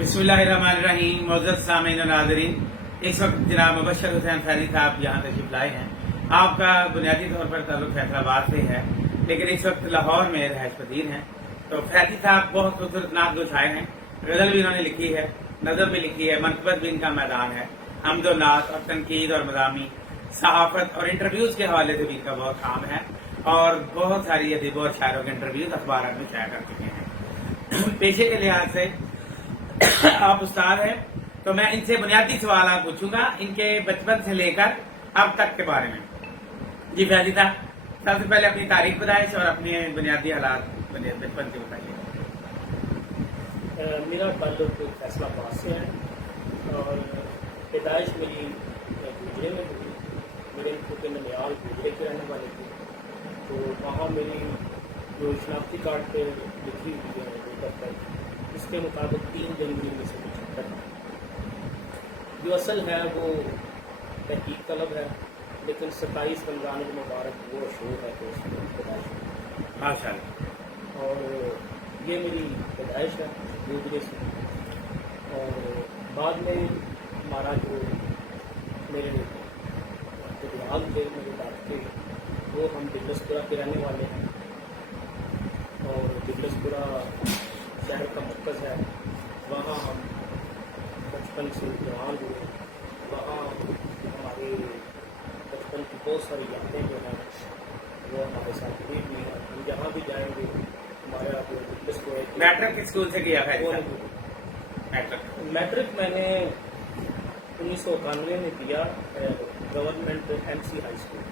बिस्मिल्लाहिर्रहमानिर्रहीम। मुअज़्ज़ज़ सामीन और नाज़रीन, इस वक्त जनाब मुबश्शिर हुसैन फैज़ी साहब यहाँ तशरीफ लाए हैं। आपका बुनियादी तौर पर ताल्लुक फैसलाबाद से है, लेकिन इस वक्त लाहौर में रहायश पजीर हैं। तो फैज़ी साहब बहुत खूबसूरत नात दो शायर हैं, गज़ल भी इन्होंने लिखी है, नज़म भी लिखी है, मनक़बत भी इनका मैदान है। हम्द और नात और तनकीद और मज़ामी, सहाफ़त और इंटरव्यूज़ के हवाले से भी इनका बहुत काम है और बहुत सारी अदीबों और शायरों के इंटरव्यूज़ अखबार में शाया कर चुके हैं। पेशे के लिहाज से आप उस्ताद हैं, तो मैं इनसे बुनियादी सवाल पूछूंगा इनके बचपन से लेकर अब तक के बारे में। जी फैज़ी साहब, सबसे पहले अपनी तारीख बताइए और अपने बुनियादी हालात बचपन से बताइए। मेरा ताल्लुक फैसलाबाद से है और पैदाइश मेरी गुजरे में हुई। मेरे छोटे ननियाल गुजरे के रहने वाले थे, तो वहाँ मेरी जो शनाख्ती कार्ड पे लिखी हुई है दफ्तर, इसके मुताबिक 3 जनवरी 1975। जो असल है वो तहकीक तलब है, लेकिन 27 रमज़ान मुबारक वो शो है तो उसमें पैदाइश माशाअल्लाह। और ये मेरी पैदाइश है गुजरे से। और बाद में हमारा जो मेरे बुजुर्ग थे, मेरे दाद के, वो हम दिलसपुरा के रहने वाले हैं और दिलसपुरा शहर का मरकज़ है। वहाँ हम बचपन से जवान हुए। वहाँ हमारे बचपन की बहुत सारी यादें जो हैं वो हमारे साथ जुड़ी हुई हैं। हम जहाँ भी जाएंगे हमारे दिलसपुरा। मैट्रिक किस स्कूल से किया है? मैट्रिक मैंने 1991 में दिया गवर्नमेंट MC हाई स्कूल।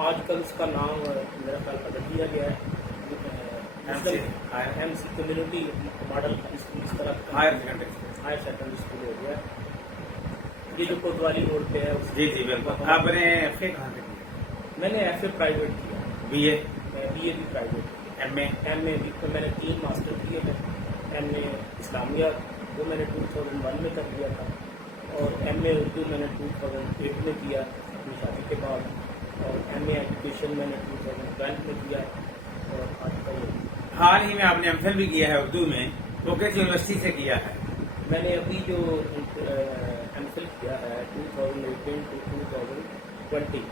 आजकल उसका नाम मेरा ख्याल बदल दिया गया है, MC कम्युनिटी मॉडल इस तरह हायर सेकेंडरी स्कूल हो गया। ये जो कोतवाली रोड पे है जी जी बिल्कुल। आपने FA कहाँ से किया? मैंने FA प्राइवेट किया, BA BA भी प्राइवेट किया, MA भी। तो मैंने 3 मास्टर किए हैं। MA इस्लामिया वो मैंने 2001 में कर दिया था और MA उर्दू मैंने 2008 में किया अपनी शादी के बाद, और MA एजुकेशन मैंने 2012 में किया। और आजकल हाल ही में आपने MPhil भी किया है उर्दू में, वो किस यूनिवर्सिटी से किया है? मैंने अभी जो MPhil किया है 2018 to 2020,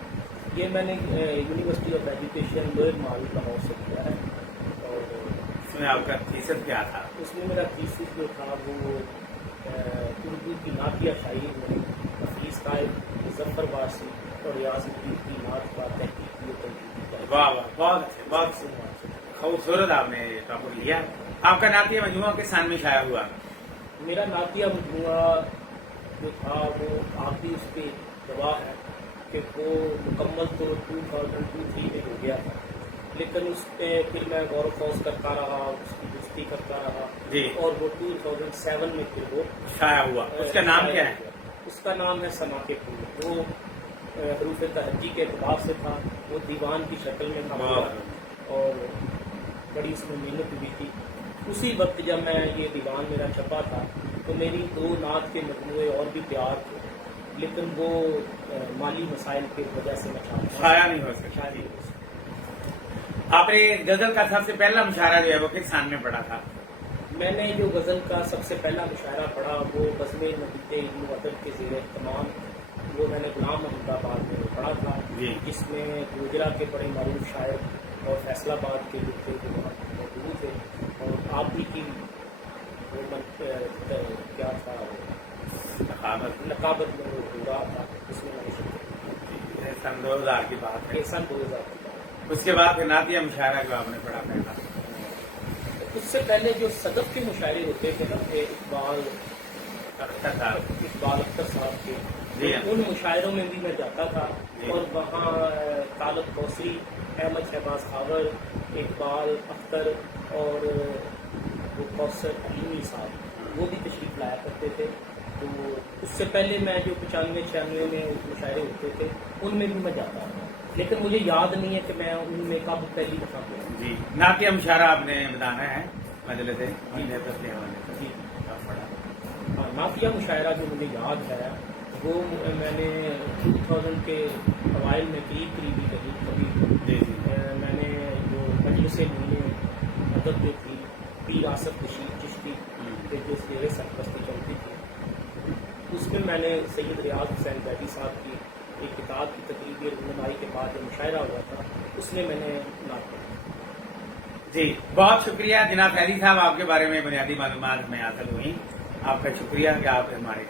ये मैंने यूनिवर्सिटी ऑफ एजुकेशन लोअर माल लाहौर से किया है। और उसमें आपका थीसिस क्या था? उसमें मेरा थीसिस जो था वो उर्दू की नातिया शायरी में हफीज़ कायद, मुज़फ़्फ़र वासी और रियाज़ुद्दीन की नात का तहकीक। वाह वाह, बहुत अच्छे, बहुत खूबसूरत आपने टॉपिक लिया। आपका नातिया मजमूआ किस सन में शाया हुआ? मेरा नातिया मजमूआ जो था वो आप भी उस पर गवाह है कि वो मुकम्मल तो 2002-03 में हो गया था, लेकिन उस पर फिर मैं गौर फौज करता रहा, उसकी दुरुस्ती करता रहा जी। और वो 2007 में फिर वो शाया हुआ। उसका नाम क्या है? उसका नाम है समा के फूल। वो हरूफ तहज्जी के अतबार से था, वो दीवान की शक्ल में था और बड़ी उसमें मेहनत हुई थी। उसी वक्त जब मैं ये दीवान मेरा छपा था तो मेरी 2 नात के मजमूए और भी तैयार थे, लेकिन वो माली मसाइल की वजह से मैं शाया नहीं हो सकता। आपने गजल का सबसे पहला मुशायरा जो है वो किस सन में पढ़ा था? मैंने जो गज़ल का सबसे पहला मुशायरा पढ़ा वो बज़्म नबीते इल्म अदब के ज़ेर तमाम, वो मैंने गुलाम अहमदाबाद में पढ़ा था, जिसमें गुजरा के बड़े मरूफ शायर और फैसलाबाद के जो थे वो मौजूद थे। और आप भी की वो क्या था नकाबत में वो पूरा था, उसमें मैंने शिरकत। सन 2000 की बात है। सन 2000 की बात। उसके बाद फिर नातिया मुशायरा जो आपने पढ़ा पहला? उससे पहले जो सदफ के मुशायरे होते थे ना, इकबाल अख्तर साहब के, उन मुशायरों में भी मैं जाता था और वहाँ तालब कौसरी, अहमद शहबाज खावर, इकबाल अख्तर और वो कौसर अलीमी साहब वो भी तशरीफ लाया करते थे। तो उससे पहले मैं जो 95-96 में मुशायरे होते थे उनमें भी मैं जाता था, लेकिन मुझे याद नहीं है कि मैं उनमें कब पहली दफ़ा गया। जी, नातिया मुशायरा आपने बताना है मजले से जी हाँ, नातिया मुशायरा जो मुझे याद है वो मैंने 2000 के अवाइल में करीब ही कभी मैंने जो मजलिस अदब जो थी पीर आसफ बशीर चिश्ती के جو سیرے سرپرستی چلتی تھی، اس میں میں نے سید ریاض حسین بیدی صاحب کی ایک کتاب کی تقریبی رہنمائی کے بعد جو مشاعرہ ہوا تھا اس میں نے نعت پڑھی۔ جی بہت شکریہ جناب فیضی صاحب، آپ کے بارے میں بنیادی معلومات ہمیں حاصل ہوئی، آپ کا شکریہ کہ آپ ہمارے